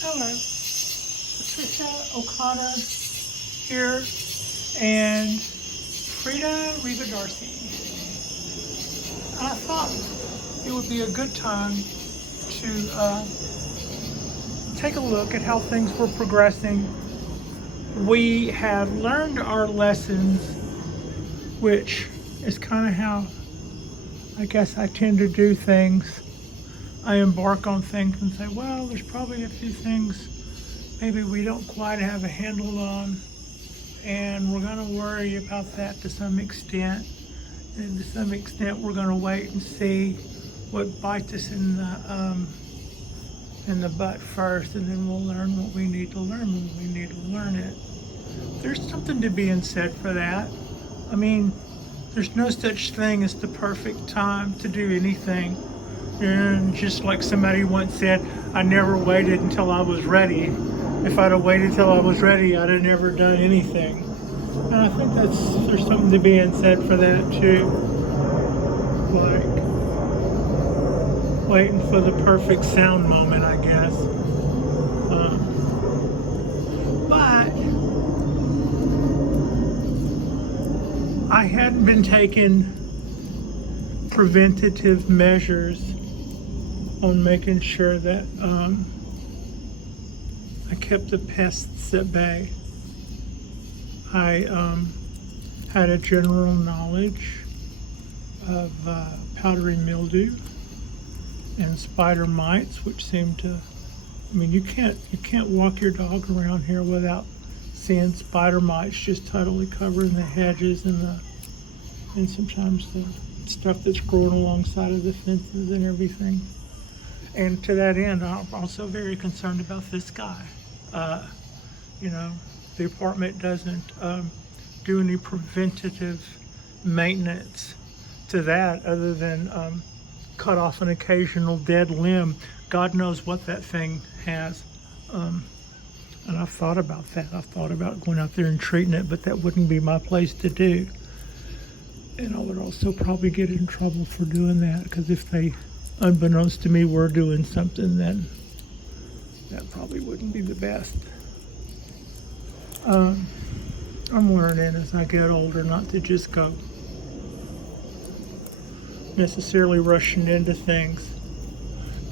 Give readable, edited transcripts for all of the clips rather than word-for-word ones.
Hello, Patricia Okada here, and Frida Darcy. I thought it would be a good time to take a look at how things were progressing. We had learned our lessons, which is kind of how I guess I tend to do things. I embark on things and say, well, there's probably a few things maybe we don't quite have a handle on, and we're going to worry about that to some extent. And to some extent, we're going to wait and see what bites us in the butt first, and then we'll learn what we need to learn when we need to learn it. There's something to be said for that. I mean, there's no such thing as the perfect time to do anything. And just like somebody once said, I never waited until I was ready. If I'd have waited till I was ready, I'd have never done anything. And I think there's something to be said for that too. Like waiting for the perfect sound moment, I guess. But I hadn't been taking preventative measures on making sure that I kept the pests at bay. I had a general knowledge of powdery mildew and spider mites, which seem to, I mean, you can't walk your dog around here without seeing spider mites just totally covering the hedges and sometimes the stuff that's growing alongside of the fences and everything. And to that end, I'm also very concerned about this guy. The apartment doesn't do any preventative maintenance to that other than cut off an occasional dead limb. God knows what that thing has. And I've thought about that. I've thought about going out there and treating it, but that wouldn't be my place to do. And I would also probably get in trouble for doing that, because if they, unbeknownst to me, were doing something, then that probably wouldn't be the best. I'm learning as I get older not to just go necessarily rushing into things.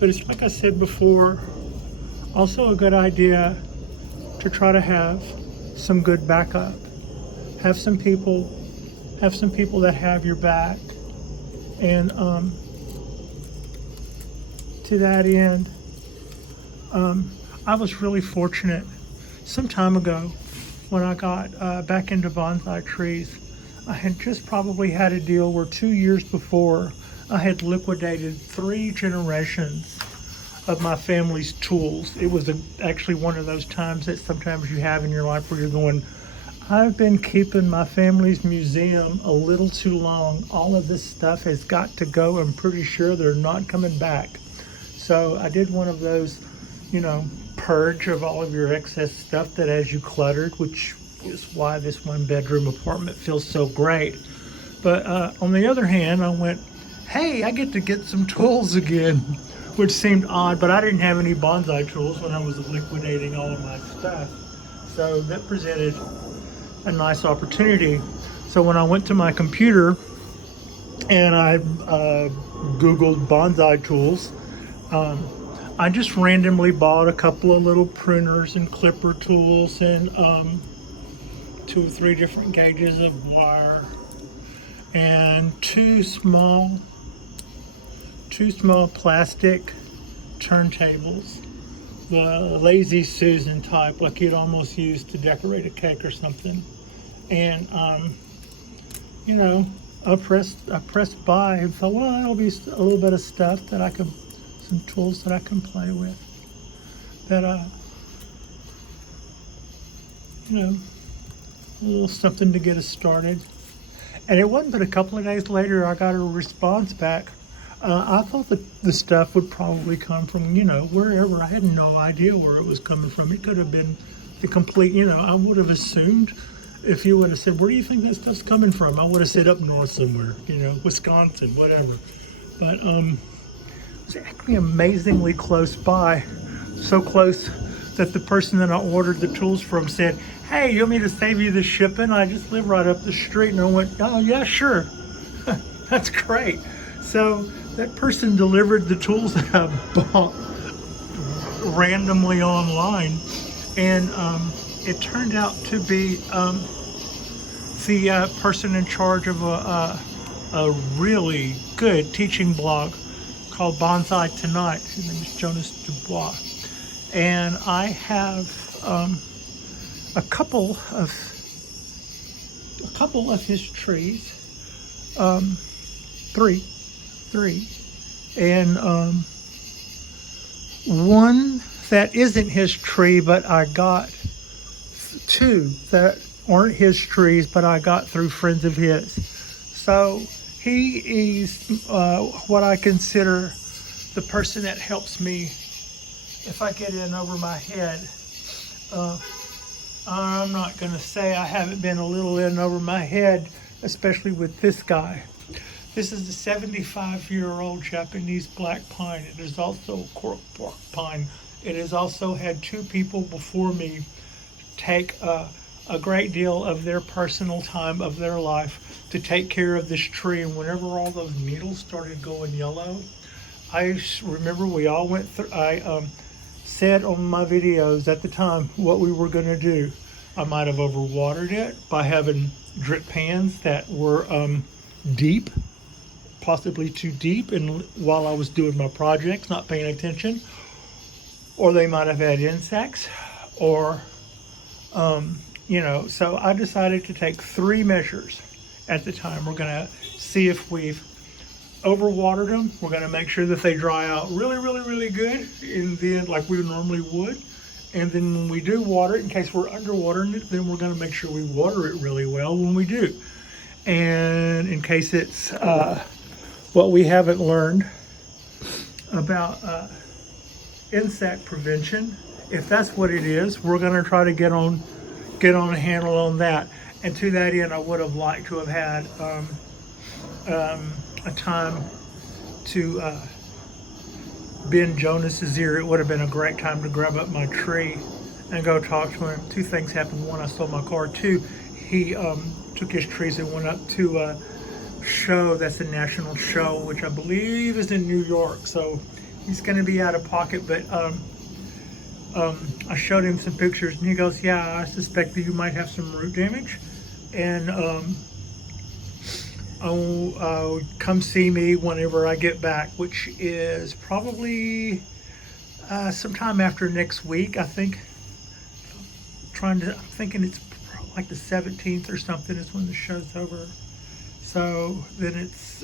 But it's like I said before, also a good idea to try to have some good backup. Have some people that have your back. And to that end, I was really fortunate some time ago when I got back into bonsai trees. I had just probably had a deal where 2 years before I had liquidated 3 generations of my family's tools. It was actually one of those times that sometimes you have in your life where you're going, I've been keeping my family's museum a little too long. All of this stuff has got to go. I'm pretty sure they're not coming back. So I did one of those, purge of all of your excess stuff that has you cluttered, which is why this 1-bedroom apartment feels so great. But on the other hand, I went, hey, I get to get some tools again, which seemed odd, but I didn't have any bonsai tools when I was liquidating all of my stuff. So that presented a nice opportunity. So when I went to my computer and I Googled bonsai tools, I just randomly bought a couple of little pruners and clipper tools and 2 or 3 different gauges of wire and two small plastic turntables, the Lazy Susan type, like you'd almost use to decorate a cake or something. And I pressed buy and thought, well, that'll be a little bit of stuff that I could, some tools that I can play with, that a little something to get us started. And it wasn't but a couple of days later I got a response back. I thought that the stuff would probably come from wherever. I had no idea where it was coming from. It could have been the complete, I would have assumed, if you would have said, where do you think that stuff's coming from, I would have said up north somewhere, Wisconsin, whatever. But it was actually amazingly close by. So close that the person that I ordered the tools from said, "Hey, you want me to save you the shipping? I just live right up the street." And I went, "Oh yeah, sure." That's great. So that person delivered the tools that I bought randomly online, and it turned out to be the person in charge of a really good teaching blog called Bonsai Tonight. His name is Jonas Dubois, and I have a couple of his trees, three, and one that isn't his tree, but I got two that aren't his trees, but I got through friends of his. So he is what I consider the person that helps me if I get in over my head. I'm not going to say I haven't been a little in over my head, especially with this guy. This is the 75-year-old Japanese black pine. It is also a cork bark pine. It has also had two people before me take a great deal of their personal time of their life to take care of this tree. And whenever all those needles started going yellow, I remember we all went through, I said on my videos at the time what we were going to do. I might have overwatered it by having drip pans that were deep, possibly too deep, and while I was doing my projects, not paying attention, or they might have had insects, or so I decided to take three measures at the time. We're going to see if we've overwatered them. We're going to make sure that they dry out really, really, really good, and then like we normally would. And then when we do water it, in case we're underwatering it, then we're going to make sure we water it really well when we do. And in case it's what we haven't learned about insect prevention, if that's what it is, we're going to try to get on a handle on that. And to that end, I would have liked to have had a time to bend Jonas's ear. It would have been a great time to grab up my tree and go talk to him. Two things happened. One, I stole my car. Two, he took his trees and went up to a show that's a national show, which I believe is in New York. So he's going to be out of pocket, but I showed him some pictures and he goes, "Yeah, I suspect that you might have some root damage, and come see me whenever I get back," which is probably sometime after next week. I think I'm thinking it's like the 17th or something is when the show's over. So then it's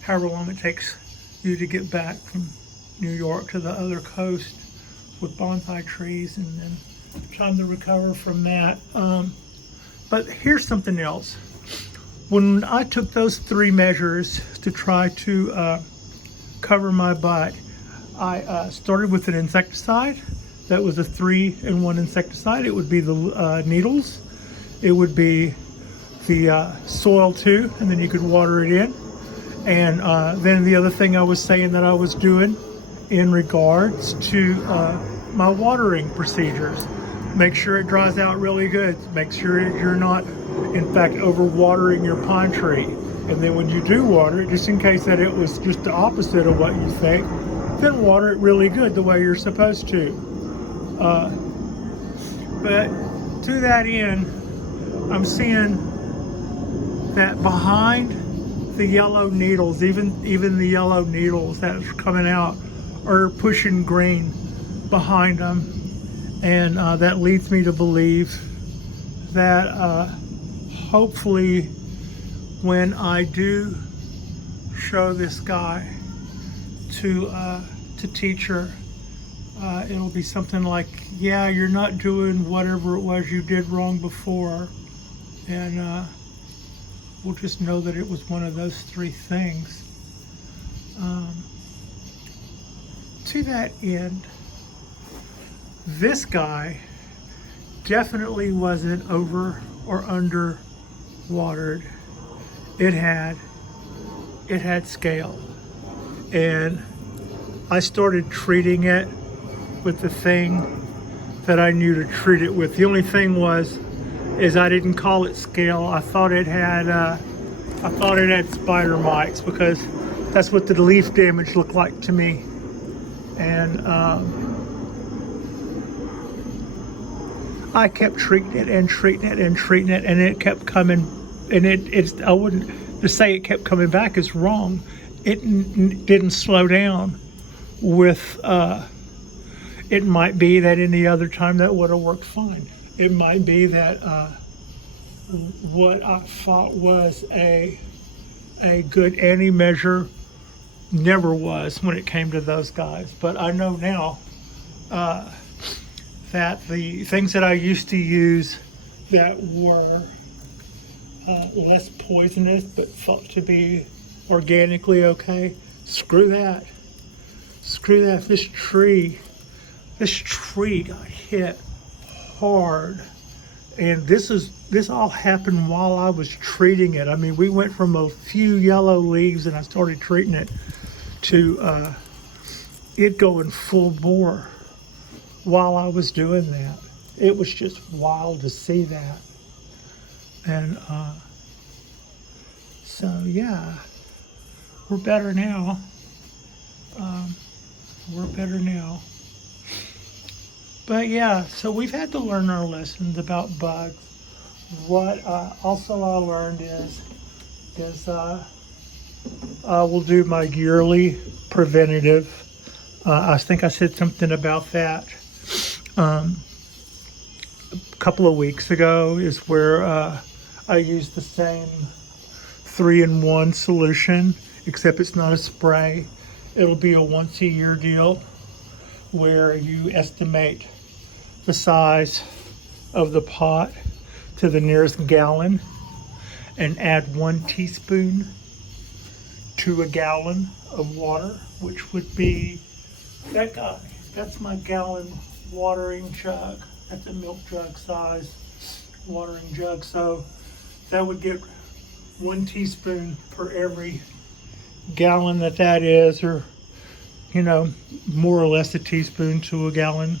however long it takes you to get back from New York to the other coast with bonsai trees, and then time to recover from that. But here's something else. When I took those three measures to try to cover my butt, I started with an insecticide. That was a 3-in-1 insecticide. It would be the needles. It would be the soil too, and then you could water it in. And then the other thing I was saying that I was doing in regards to my watering procedures. Make sure it dries out really good. Make sure you're not, in fact, overwatering your pine tree. And then when you do water it, just in case that it was just the opposite of what you think, then water it really good the way you're supposed to. But to that end, I'm seeing that behind the yellow needles, even the yellow needles that are coming out are pushing green behind them. And that leads me to believe that hopefully when I do show this guy to teacher, it'll be something like, "Yeah, you're not doing whatever it was you did wrong before," and we'll just know that it was one of those three things. To that end, this guy definitely wasn't over or under watered. It had scale, and I started treating it with the thing that I knew to treat it with. The only thing is I didn't call it scale. I thought it had spider mites, because that's what the leaf damage looked like to me. And I kept treating it and treating it and treating it, and it kept coming. And I wouldn't, to say it kept coming back is wrong. It didn't slow down. With it might be that any other time that would have worked fine. It might be that what I thought was a good anti-measure never was when it came to those guys. But I know now that the things that I used to use that were less poisonous but thought to be organically okay, screw that. Screw that. This tree got hit hard. And this all happened while I was treating it. I mean, we went from a few yellow leaves and I started treating it to it going full bore while I was doing that. It was just wild to see that. And so yeah, we're better now. We're better now. But yeah, so we've had to learn our lessons about bugs. What also I learned is I will do my yearly preventative. I think I said something about that a couple of weeks ago, is where I used the same 3-in-1 solution, except it's not a spray. It'll be a once-a-year deal where you estimate the size of the pot to the nearest gallon and add 1 teaspoon to a gallon of water, which would be that guy. That's my gallon watering jug. That's a milk jug size watering jug. So that would get 1 teaspoon per every gallon that is, or more or less a teaspoon to a gallon,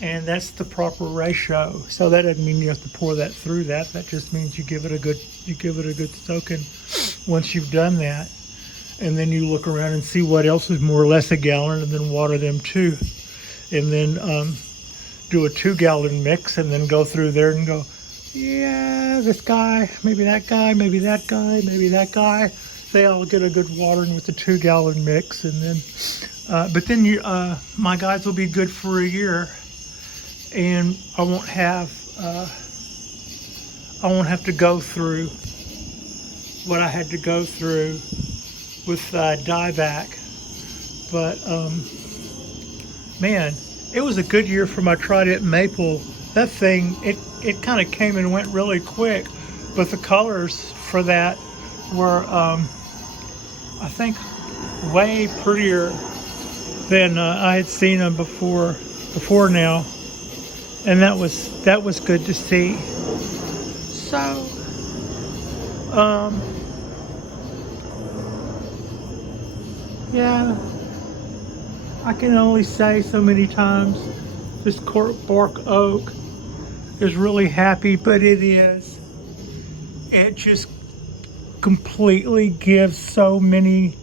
and that's the proper ratio. So that doesn't mean you have to pour that through that just means you give it a good soaking once you've done that, and then you look around and see what else is more or less a gallon, and then water them too, and then do a 2-gallon mix, and then go through there and go, yeah, this guy, maybe that guy, maybe that guy, maybe that guy. They all get a good watering with the 2-gallon mix, and then, but then my guys will be good for a year, and I won't have to go through what I had to go through with dieback. But man, it was a good year for my Trident maple. That thing, it kind of came and went really quick, but the colors for that were I think way prettier than I had seen them before now, and that was good to see. So yeah, I can only say so many times this Cork Bark Oak is really happy, but it just completely gives so many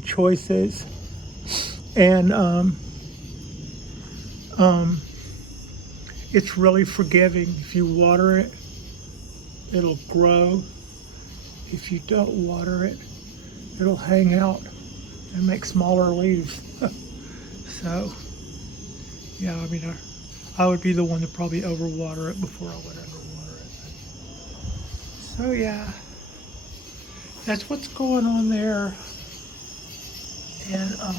choices, and it's really forgiving. If you water it, it'll grow. If you don't water it, it'll hang out and make smaller leaves. So yeah, I mean, I would be the one to probably overwater it before I would underwater it. So yeah, that's what's going on there. And I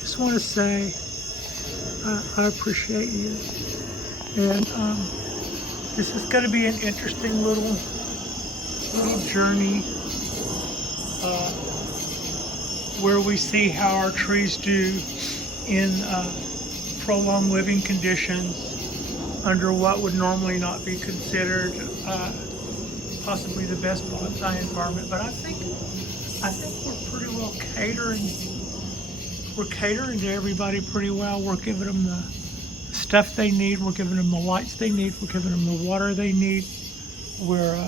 just want to say I appreciate you. And this is going to be an interesting little journey where we see how our trees do in prolonged living conditions under what would normally not be considered possibly the best bonsai environment. But I think we're pretty well catering we're catering to everybody pretty well. We're giving them the stuff they need. We're giving them the lights they need. We're giving them the water they need. We're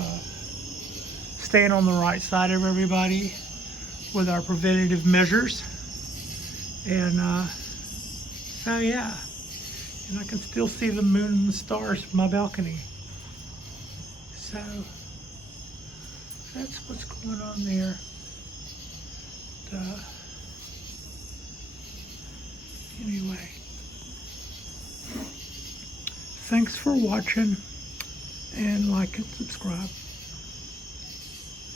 staying on the right side of everybody with our preventative measures. And so yeah, and I can still see the moon and the stars from my balcony. So that's what's going on there. Anyway, thanks for watching, and like and subscribe.